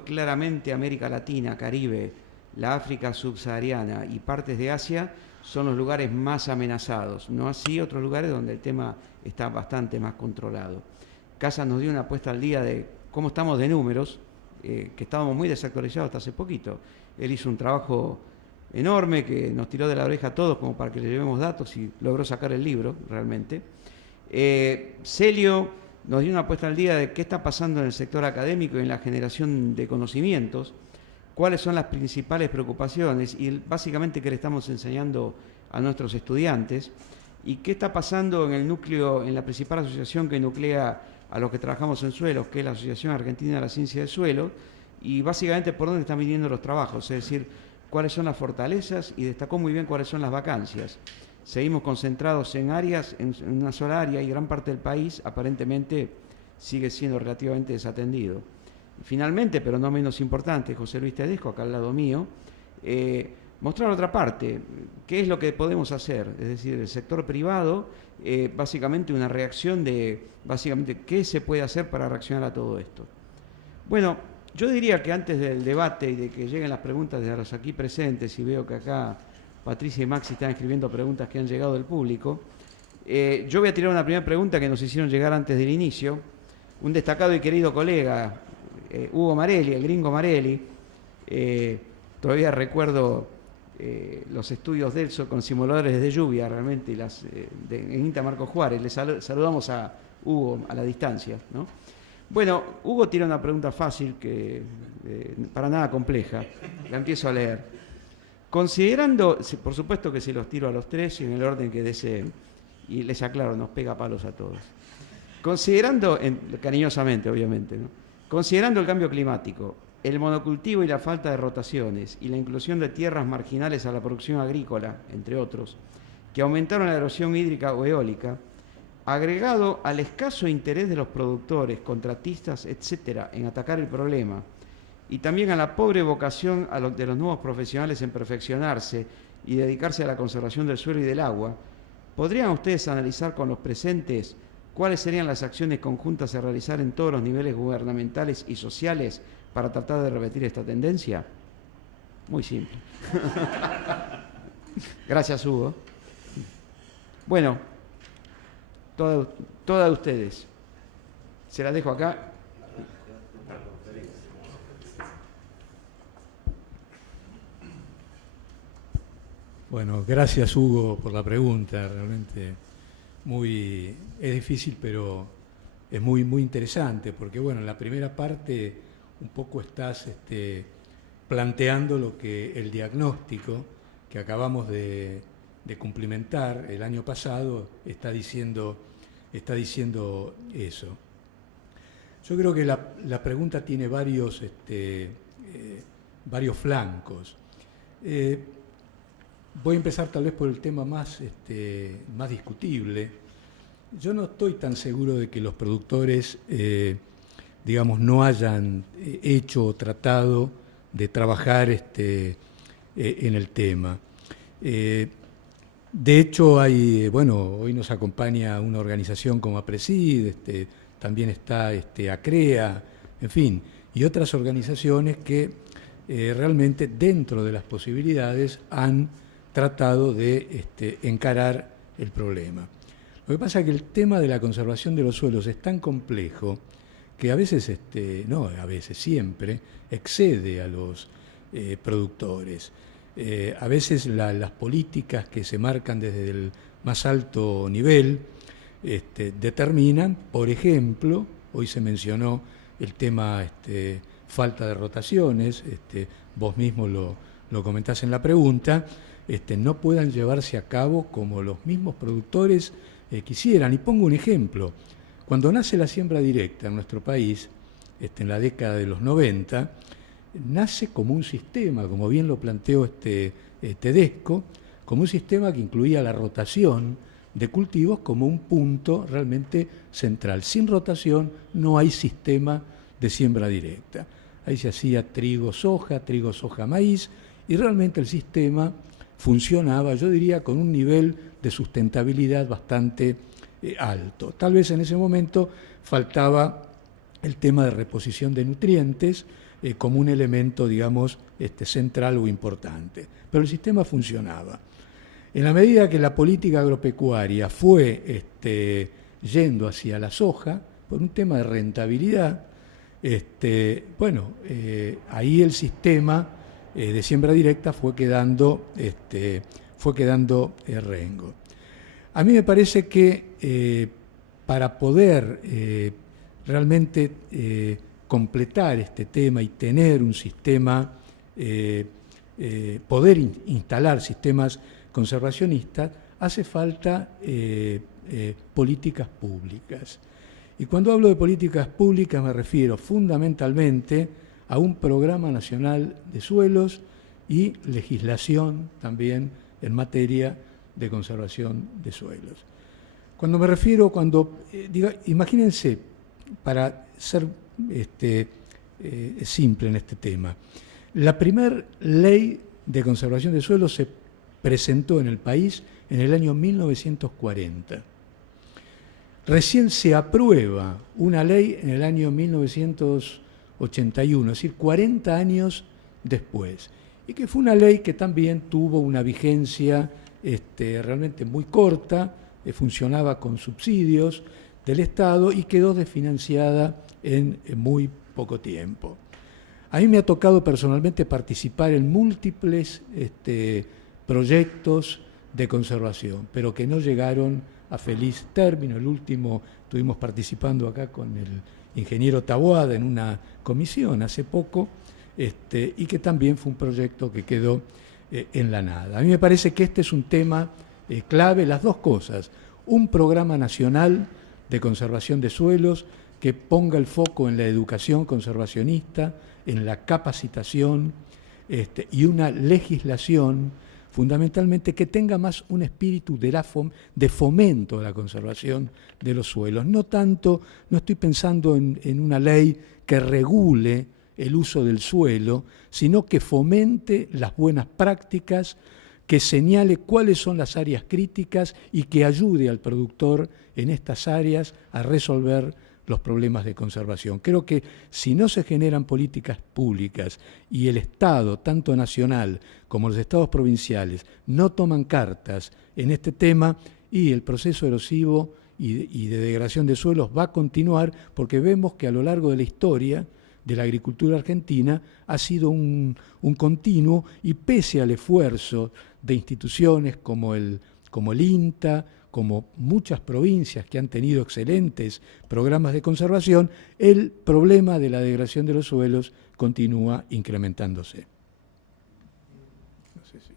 claramente América Latina, Caribe, la África subsahariana y partes de Asia son los lugares más amenazados, no así otros lugares donde el tema está bastante más controlado. Casa nos dio una puesta al día de cómo estamos de números, que estábamos muy desactualizados hasta hace poquito. Él hizo un trabajo enorme que nos tiró de la oreja a todos como para que le llevemos datos y logró sacar el libro realmente. Celio nos dio una puesta al día de qué está pasando en el sector académico y en la generación de conocimientos, cuáles son las principales preocupaciones y básicamente qué le estamos enseñando a nuestros estudiantes y qué está pasando en el núcleo, en la principal asociación que nuclea a los que trabajamos en suelos, que es la Asociación Argentina de la Ciencia del Suelo, y básicamente por dónde están viniendo los trabajos, es decir, cuáles son las fortalezas y destacó muy bien cuáles son las vacancias. Seguimos concentrados en áreas, en una sola área y gran parte del país aparentemente sigue siendo relativamente desatendido. Y finalmente, pero no menos importante, José Luis Tedesco, acá al lado mío, mostrar otra parte, qué es lo que podemos hacer, es decir, el sector privado, básicamente una reacción de, básicamente, qué se puede hacer para reaccionar a todo esto. Bueno, yo diría que antes del debate y de que lleguen las preguntas de los aquí presentes, y veo que acá Patricia y Maxi están escribiendo preguntas que han llegado del público, yo voy a tirar una primera pregunta que nos hicieron llegar antes del inicio. Un destacado y querido colega, Hugo Marelli, el gringo Marelli, todavía recuerdo los estudios de él con simuladores de lluvia realmente en INTA Marco Juárez. Le saludamos a Hugo a la distancia, ¿no? Bueno, Hugo tira una pregunta fácil, que para nada compleja, la empiezo a leer. Considerando, por supuesto que se los tiro a los tres y en el orden que deseen, y les aclaro, nos pega palos a todos. Considerando, cariñosamente obviamente, ¿no? Considerando el cambio climático, el monocultivo y la falta de rotaciones y la inclusión de tierras marginales a la producción agrícola, entre otros, que aumentaron la erosión hídrica o eólica, agregado al escaso interés de los productores, contratistas, etcétera, en atacar el problema, y también a la pobre vocación de los nuevos profesionales en perfeccionarse y dedicarse a la conservación del suelo y del agua, ¿podrían ustedes analizar con los presentes cuáles serían las acciones conjuntas a realizar en todos los niveles gubernamentales y sociales para tratar de revertir esta tendencia? Muy simple. Gracias, Hugo. Bueno, todas ustedes. Se las dejo acá. Bueno, gracias Hugo por la pregunta, realmente es difícil, pero es muy interesante, porque bueno, en la primera parte un poco estás planteando lo que el diagnóstico que acabamos de cumplimentar el año pasado está diciendo eso. Yo creo que la pregunta tiene varios flancos. Voy a empezar tal vez por el tema más discutible. Yo no estoy tan seguro de que los productores, digamos, no hayan hecho o tratado de trabajar en el tema. De hecho, hoy nos acompaña una organización como APRESID, también está ACREA, en fin, y otras organizaciones que realmente dentro de las posibilidades han tratado de encarar el problema. Lo que pasa es que el tema de la conservación de los suelos es tan complejo que a veces, siempre, excede a los productores. A veces las políticas que se marcan desde el más alto nivel determinan, por ejemplo, hoy se mencionó el tema falta de rotaciones, vos mismo lo comentás en la pregunta, no puedan llevarse a cabo como los mismos productores quisieran. Y pongo un ejemplo. Cuando nace la siembra directa en nuestro país, en la década de los 90, nace como un sistema, como bien lo planteó Tedesco, como un sistema que incluía la rotación de cultivos como un punto realmente central. Sin rotación no hay sistema de siembra directa. Ahí se hacía trigo, soja, maíz, y realmente el sistema funcionaba, yo diría, con un nivel de sustentabilidad bastante alto. Tal vez en ese momento faltaba el tema de reposición de nutrientes, como un elemento, digamos, central o importante. Pero el sistema funcionaba. En la medida que la política agropecuaria fue yendo hacia la soja, por un tema de rentabilidad, ahí el sistema de siembra directa fue quedando rengo. A mí me parece que para poder realmente completar este tema y tener un sistema, poder instalar sistemas conservacionistas, hace falta políticas públicas. Y cuando hablo de políticas públicas me refiero fundamentalmente a un programa nacional de suelos y legislación también en materia de conservación de suelos. Cuando me refiero, imagínense, para ser simple en este tema, la primera ley de conservación de suelos se presentó en el país en el año 1940. Recién se aprueba una ley en el año 1981, es decir, 40 años después, y que fue una ley que también tuvo una vigencia realmente muy corta, funcionaba con subsidios del Estado y quedó desfinanciada en muy poco tiempo. A mí me ha tocado personalmente participar en múltiples proyectos de conservación, pero que no llegaron a feliz término. El último estuvimos participando acá con el ingeniero Taboada en una comisión hace poco, y que también fue un proyecto que quedó en la nada. A mí me parece que este es un tema clave, las dos cosas: un programa nacional de conservación de suelos que ponga el foco en la educación conservacionista, en la capacitación, y una legislación fundamentalmente que tenga más un espíritu de fomento de la conservación de los suelos. No estoy pensando en una ley que regule el uso del suelo, sino que fomente las buenas prácticas, que señale cuáles son las áreas críticas y que ayude al productor en estas áreas a resolver los problemas de conservación. Creo que si no se generan políticas públicas y el Estado, tanto nacional como los estados provinciales, no toman cartas en este tema, y el proceso erosivo y de degradación de suelos va a continuar, porque vemos que a lo largo de la historia de la agricultura argentina ha sido un continuo, y pese al esfuerzo de instituciones como el INTA, como muchas provincias que han tenido excelentes programas de conservación, el problema de la degradación de los suelos continúa incrementándose. No sé si...